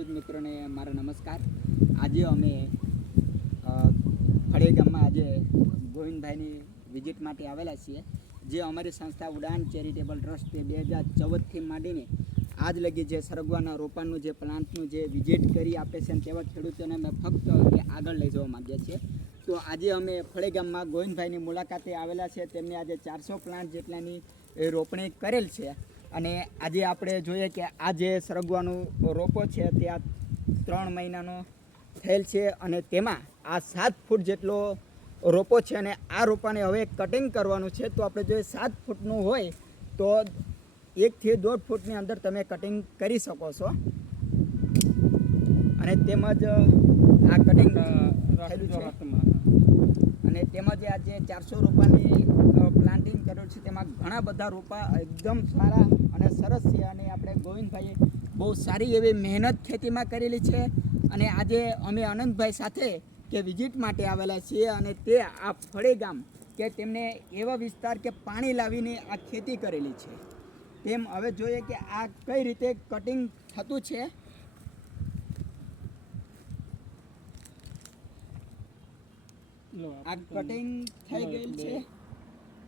ખેડૂત મિત્રોને મારો નમસ્કાર. આજે અમે ફળે ગામમાં આજે ગોવિંદભાઈની વિઝિટ માટે આવેલા છીએ. જે અમારી સંસ્થા ઉડાન ચેરિટેબલ ટ્રસ્ટ 2014થી માંડીને આજ લગી જે સરગવાના રોપાનું જે પ્લાન્ટનું જે વિઝિટ કરી આપે છે અને તેવા ખેડૂતોને અમે ફક્ત આગળ લઈ જવા માગીએ છીએ. તો આજે અમે ફળે ગામમાં ગોવિંદભાઈની મુલાકાતે આવેલા છે. તેમને આજે 400 પ્લાન્ટ જેટલાની રોપણી કરેલ છે. અને આજે આપણે જોઈએ કે આ જે સરગવાનો રોપો છે તે આ 3 મહિનાનો થયેલ છે અને તેમાં આ 7 ફૂટ જેટલો રોપો છે અને આ રોપાને હવે કટિંગ કરવાનું છે. તો આપણે જો 7 ફૂટનું હોય તો 1 થી 1.5 ફૂટની અંદર તમે કટિંગ કરી શકો છો. અને તેમજ આ કટિંગ થયેલું છે અને તેમજ આ જે 400 રોપાની પ્લાન્ટિંગ કરેલું છે તેમાં ઘણા બધા રોપા એકદમ સારા અને સરસ છે. અને આપણે ગોવિંદભાઈએ બહુ સારી એવી મહેનત ખેતીમાં કરેલી છે. અને આજે અમે આનંદભાઈ સાથે કે વિઝિટ માટે આવેલા છીએ અને તે આ ફળે ગામ કે તેમને એવા વિસ્તાર કે પાણી લાવીને આ ખેતી કરેલી છે. તેમ હવે જોઈએ કે આ કઈ રીતે કટિંગ થતું છે. આ કટિંગ થઈ ગયેલ છે.